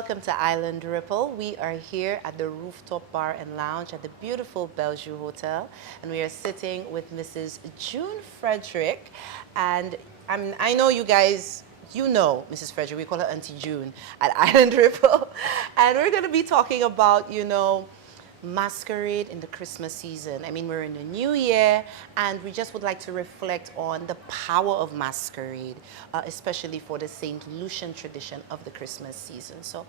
welcome to Island Ripple. We are here at the rooftop bar and lounge at the beautiful Bellevue Hotel, and we are sitting with Mrs. June Frederick. And I know you guys, you know Mrs. Frederick. We call her Auntie June at Island Ripple, and we're going to be talking about, masquerade in the Christmas season. I mean, we're in the new year, and we just would like to reflect on the power of masquerade, especially for the St. Lucian tradition of the Christmas season. So,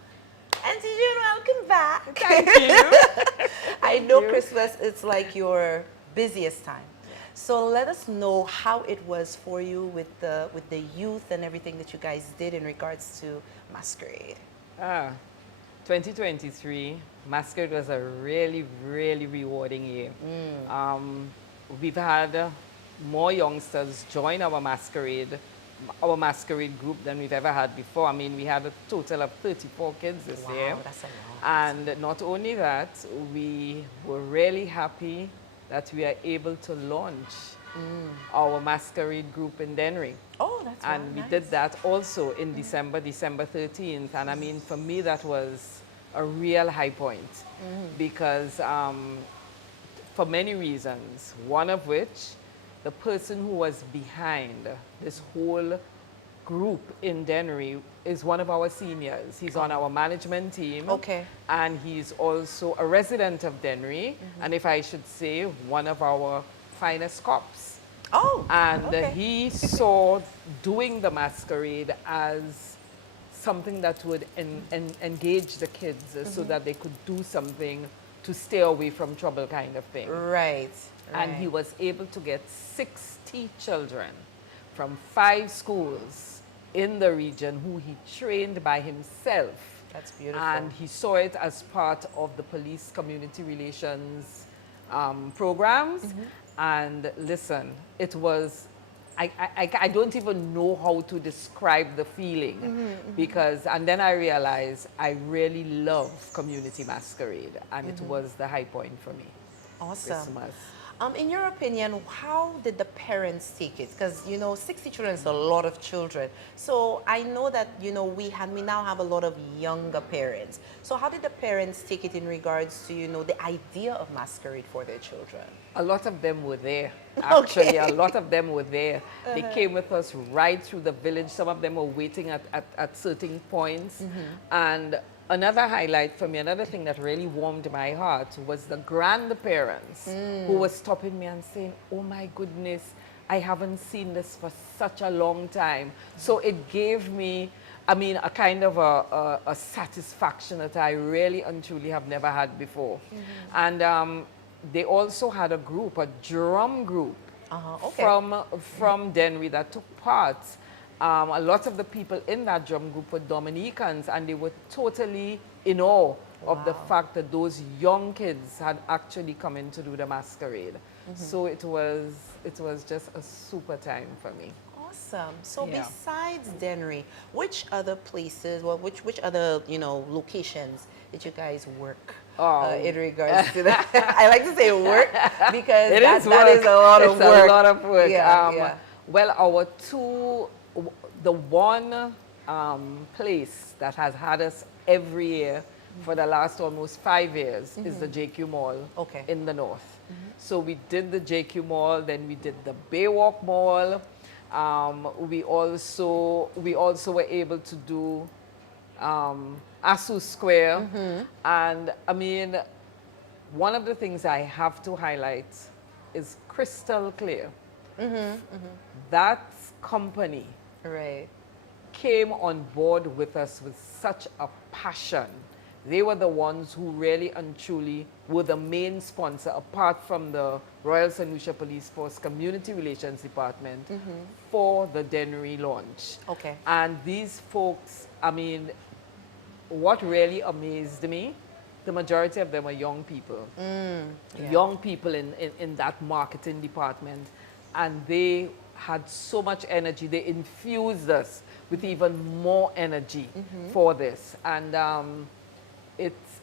Auntie June, welcome back. Thank you. I know Christmas is like your busiest time. So let us know how it was for you with the youth and everything that you guys did in regards to masquerade. 2023, masquerade was a really, really rewarding year. We've had more youngsters join our masquerade group than we've ever had before. I mean, we had a total of 34 kids this year. Wow, that's a lot. And not only that, we were really happy that we are able to launch our masquerade group in Dennery. Oh, that's And really we nice. did that also in December 13th. And I mean, for me, that was a real high point because for many reasons, one of which, the person who was behind this whole group in Dennery is one of our seniors. He's on our management team. Okay. And he's also a resident of Dennery. And if I should say, one of our finest cops. Oh, And okay. he saw doing the masquerade as something that would engage the kids so that they could do something to stay away from trouble kind of thing. Right. And he was able to get 60 children from 5 schools in the region who he trained by himself. That's beautiful. And he saw it as part of the police community relations programs. And listen, it was, I don't even know how to describe the feeling because, and then I realized I really love community masquerade, and it was the high point for me. Awesome. Christmas. In your opinion, how did the parents take it? Because, 60 children is a lot of children. So I know that, we now have a lot of younger parents. So how did the parents take it in regards to, the idea of masquerade for their children? A lot of them were there. Actually, Okay. a lot of them were there. They came with us right through the village. Some of them were waiting at certain points. And another highlight for me, another thing that really warmed my heart was the grandparents who were stopping me and saying, oh my goodness, I haven't seen this for such a long time. So it gave me, I mean, a kind of a satisfaction that I really and truly have never had before. And they also had a group, a drum group Okay. from Dennery that took part. A lot of the people in that drum group were Dominicans, and they were totally in awe of the fact that those young kids had actually come in to do the masquerade. So it was just a super time for me. Awesome. So Yeah. besides Dennery, which other places, well, which other, locations did you guys work in regards to that? I like to say work because that is a lot of It's work. a lot of work. Yeah. Well, the one place that has had us every year for the last almost 5 years is the JQ Mall Okay. in the north. So we did the JQ Mall, then we did the Baywalk Mall. We also were able to do Asu Square. And I mean, one of the things I have to highlight is crystal clear. That company Right. came on board with us with such a passion. They were the ones who really and truly were the main sponsor, apart from the Royal St. Lucia Police Force Community Relations Department, for the Dennery launch. Okay. And these folks, I mean, what really amazed me, the majority of them are young people. Young people in that marketing department. And they had so much energy. They infused us with even more energy for this. And it's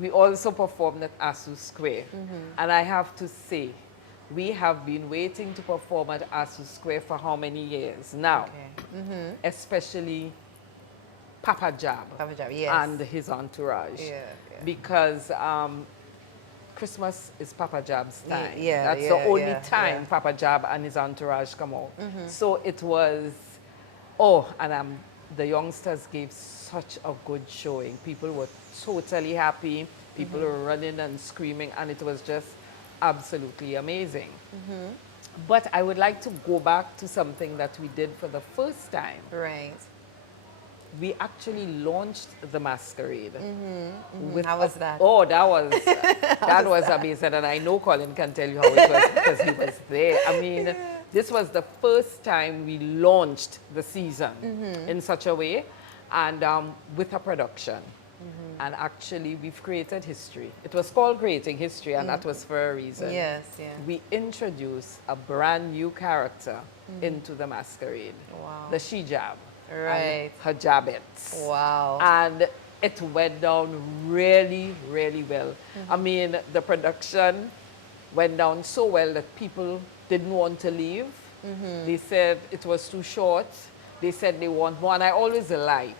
we also performed at Asu Square. And I have to say, we have been waiting to perform at Asu Square for how many years now? Okay. Especially Papa Jab Papa Job, yes. and his entourage. Yeah, yeah. Because Christmas is Papa Jab's time. Yeah, That's yeah, the only yeah, time yeah. Papa Jab and his entourage come out. So it was, oh, and the youngsters gave such a good showing. People were totally happy. People were running and screaming, and it was just absolutely amazing. But I would like to go back to something that we did for the first time. Right. We actually launched the masquerade. With How was that? Oh, that was that was amazing, and I know Colin can tell you how it was because he was there. I mean, this was the first time we launched the season in such a way, and with a production. And actually, we've created history. It was called Creating History, and that was for a reason. Yes, yeah. We introduced a brand new character into the masquerade, Wow. the she-jab, Right. and her jabbets. Wow. And it went down really, really well. I mean, the production went down so well that people didn't want to leave. They said it was too short. They said they want more. And I always like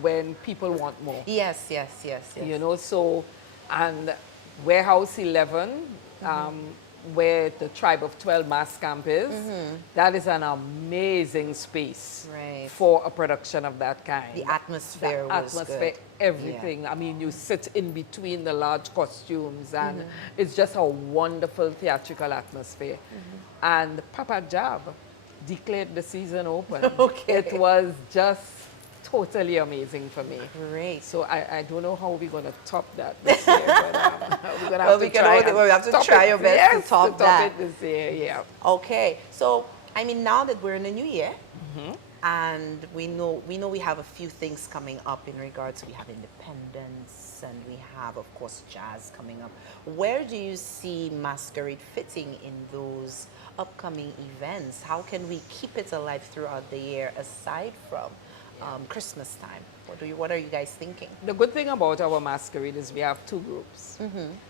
when people want more. Yes, yes, yes, yes. You know, so, and Warehouse 11, where the Tribe of 12 mass camp is, that is an amazing space Right. for a production of that kind. The atmosphere The was atmosphere, good. everything. I mean, you sit in between the large costumes, and it's just a wonderful theatrical atmosphere. And Papa Jab declared the season open. Okay. It was just totally amazing for me. Great. So I don't know how we're going to top that this year, but we're going to Well, we can only- have to try your best to top that. it this year, yeah. Okay, so I mean, now that we're in a new year, and we know we have a few things coming up in regards. We have independence, and we have, of course, jazz coming up. Where do you see masquerade fitting in those upcoming events? How can we keep it alive throughout the year, aside from Christmas time? What are you guys thinking? The good thing about our masquerade is we have two groups.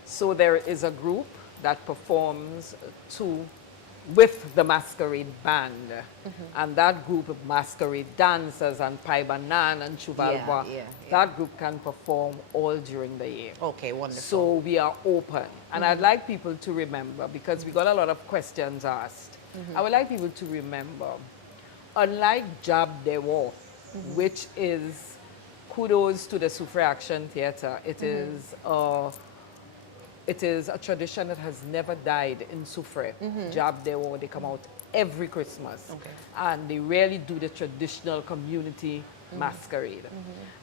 So there is a group that performs with the masquerade band. And that group of masquerade dancers and Paibanan and Chuvalwa, Yeah, yeah, yeah. that group can perform all during the year. Okay, wonderful. So we are open. And I'd like people to remember, because we got a lot of questions asked, I would like people to remember, unlike Jab De War, which is kudos to the Soufre Action Theatre, it is a tradition that has never died in Soufre. Jab De War, they come out every Christmas. Okay. And they really do the traditional community masquerade.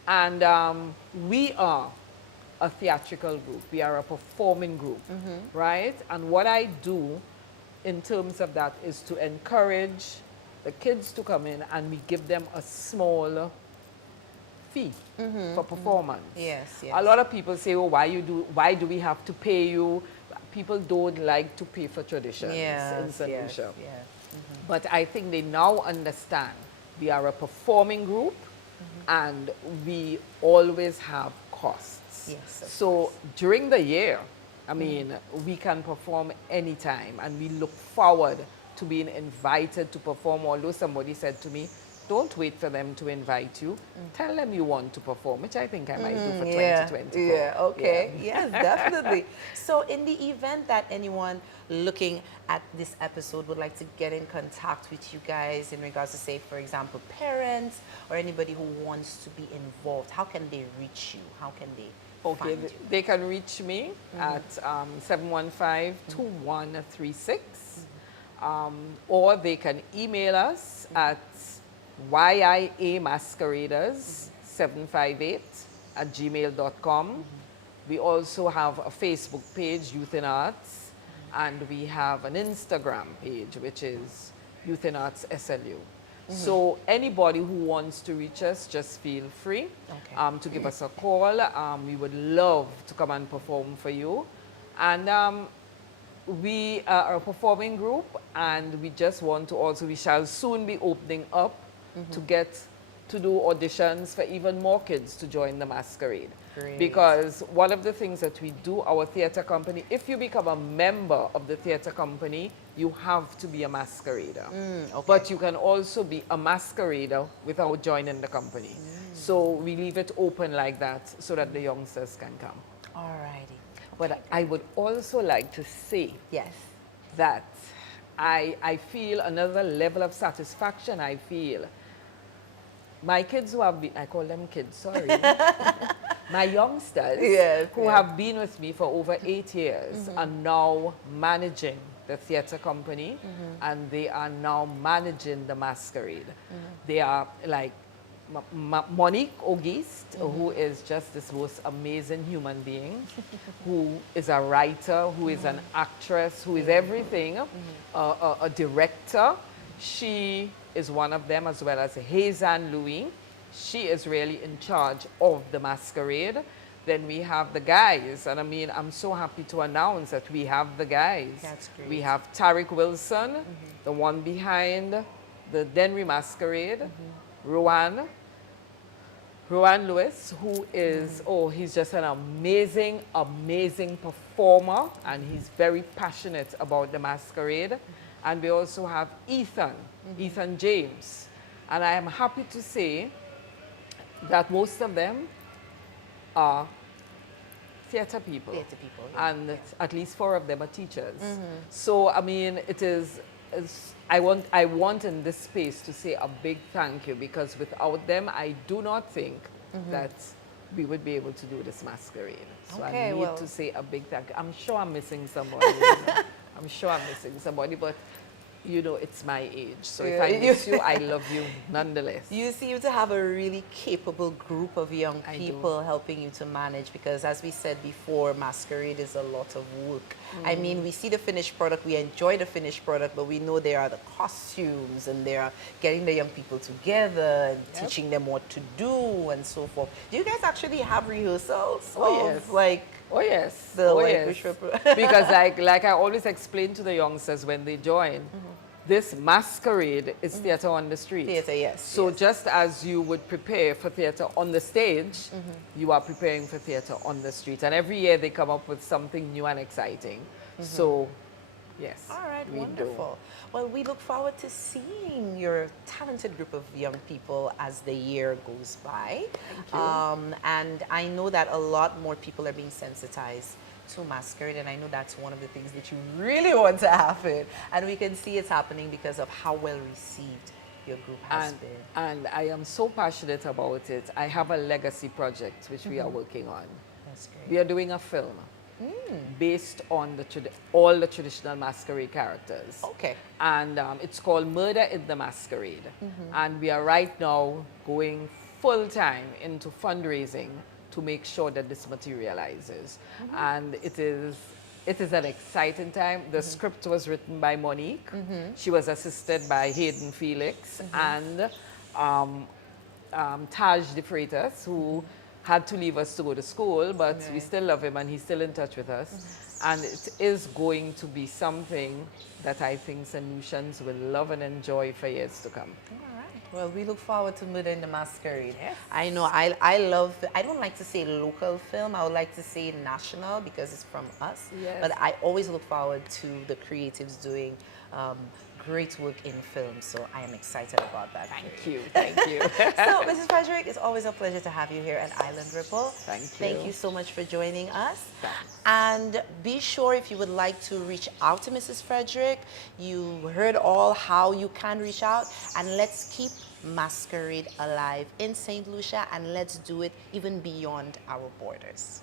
And we are a theatrical group. We are a performing group, right? And what I do in terms of that is to encourage the kids to come in, and we give them a small fee for performance. Yes, yes. A lot of people say, oh, why do we have to pay you? People don't like to pay for traditions in St. Lucia. yes. But I think they now understand we are a performing group, and we always have costs. Yes, of So during the year, I mean, we can perform anytime, and we look forward to being invited to perform. Although somebody said to me, don't wait for them to invite you. Tell them you want to perform, which I think I might do for 2024. Yeah, okay. Yes, definitely. So in the event that anyone looking at this episode would like to get in contact with you guys in regards to, say, for example, parents or anybody who wants to be involved, how can they reach you? How can they Okay, find you? they can reach me at 715-2136, or they can email us at yiamasqueraders758@gmail.com. We also have a Facebook page, Youth in Arts, and we have an Instagram page, which is Youth in Arts SLU. So anybody who wants to reach us, just feel free Okay. to give us a call. We would love to come and perform for you. And we are a performing group, and we just want to also, we shall soon be opening up to get to do auditions for even more kids to join the masquerade. Great. Because one of the things that we do, our theater company, if you become a member of the theater company, you have to be a masquerader. Okay. But you can also be a masquerader without joining the company. So we leave it open like that so that the youngsters can come. Alrighty. But I would also like to say Yes. that I feel another level of satisfaction. I feel my kids who have been, I call them kids, sorry, my youngsters Yes, who yes. have been with me for over 8 years are now managing the theater company, and they are now managing the masquerade. They are like Monique Auguste, who is just this most amazing human being, who is a writer, who is an actress, who is everything, a director. She is one of them, as well as Hazan Louis. She is really in charge of the masquerade. Then we have the guys, and I mean, I'm so happy to announce that we have the guys. That's great. We have Tariq Wilson, the one behind the Denry Masquerade, Rowan Lewis, who is, oh, he's just an amazing, amazing performer, and he's very passionate about the masquerade. And we also have Ethan James. And I am happy to say that most of them are theater people. Theater people, yeah. And at least 4 of them are teachers. So, I mean, I want in this space to say a big thank you, because without them, I do not think that we would be able to do this masquerade. So Okay, I need well. to say a big thank you. I'm sure I'm missing somebody. You know. I'm sure I'm missing somebody, but you know, it's my age. So if I miss you, I love you nonetheless. You seem to have a really capable group of young I do. people helping you to manage, because as we said before, masquerade is a lot of work. I mean, we see the finished product, we enjoy the finished product, but we know there are the costumes, and there are getting the young people together and teaching them what to do and so forth. Do you guys actually have rehearsals? Oh, of, yes. Like, Oh yes, The, oh like, yes. bishop- Because like I always explain to the youngsters when they join, this masquerade is theater on the street. theater, yes. So yes. just as you would prepare for theater on the stage, you are preparing for theater on the street. And every year they come up with something new and exciting. So, yes. All right, we do. wonderful. Well, we look forward to seeing your talented group of young people as the year goes by. Thank you. And I know that a lot more people are being sensitized to masquerade, and I know that's one of the things that you really want to happen. And we can see it's happening because of how well received your group has been. And I am so passionate about it. I have a legacy project which we are working on. That's great. We are doing a film based on all the traditional masquerade characters. Okay. And it's called Murder in the Masquerade. And we are right now going full time into fundraising to make sure that this materializes. And it is an exciting time. The script was written by Monique. She was assisted by Hayden Felix and Taj De Freitas, who had to leave us to go to school, but we still love him and he's still in touch with us. And it is going to be something that I think St. Lucians will love and enjoy for years to come. All right. Well, we look forward to Murder in the Masquerade. Yes. I know I love, I don't like to say local film, I would like to say national because it's from us. Yes. But I always look forward to the creatives doing great work in film, so I am excited about that. Thank you, thank you. So, Mrs. Frederick, it's always a pleasure to have you here at Island Ripple. Thank you. Thank you so much for joining us. Thanks. And be sure, if you would like to reach out to Mrs. Frederick, you heard all how you can reach out, and let's keep masquerade alive in St. Lucia, and let's do it even beyond our borders.